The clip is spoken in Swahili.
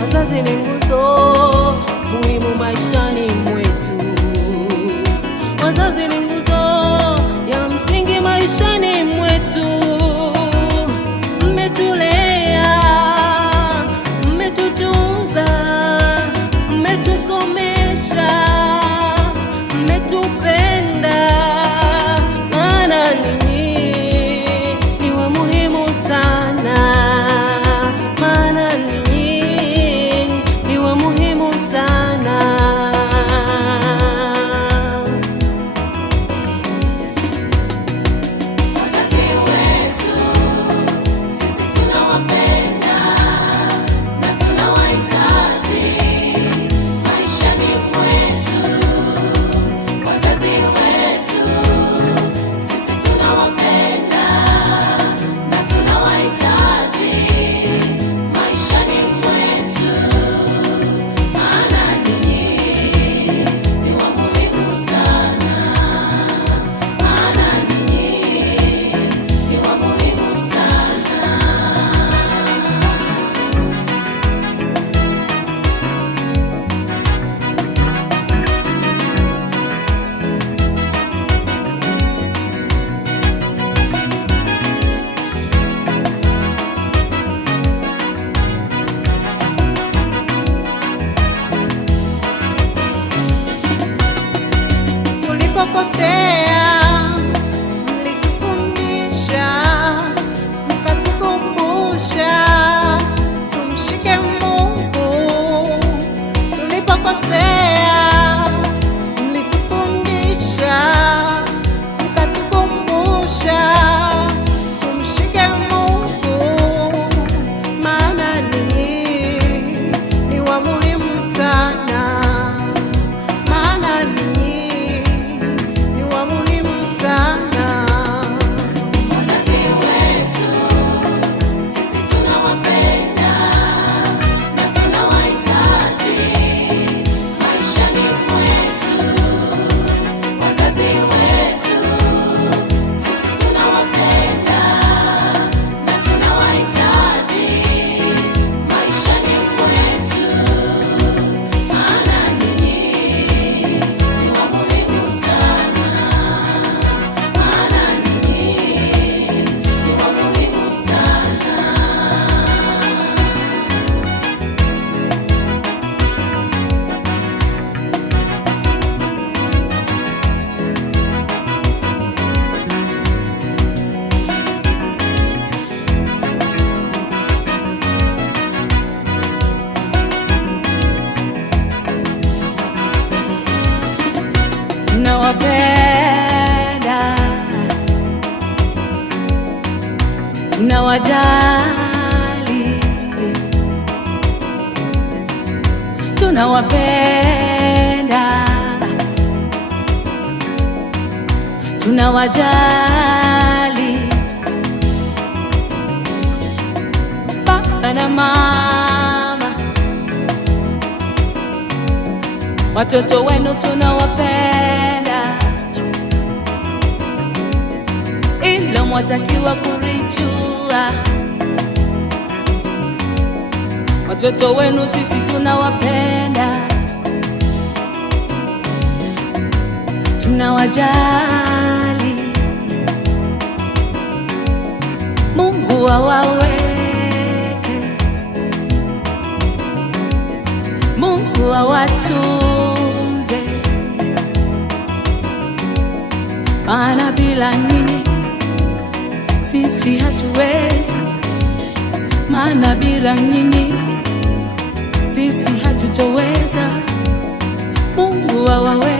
Wazazi ni nguzo muhimu maishani mwetu. Wazazi ni nguzo ya msingi maishani mwetu. Mmetulea, mmetutunza, mmetusomesha, mmetupenda, maana ninyi ni wa muhimu sana. Tulipokosea mlitufundisha, mkatukumbusha tumshike Mungu. Tulipokosea mlitufundisha, mkatukumbusha tumshike Mungu, maana ninyi ni wa muhimu sana. Tunawapenda, tunawajali, tunawapenda, tunawajali. Baba na mama, watoto wenu tunawapenda. mwatakiwa kulijua. Watoto wenu sisi tunawapenda, tunawajali. Mungu awaweke, Mungu awatunze, maana bila nyinyi sisi hatuwezi, maana bila nyinyi sisi hatutoweza. Mungu awaweke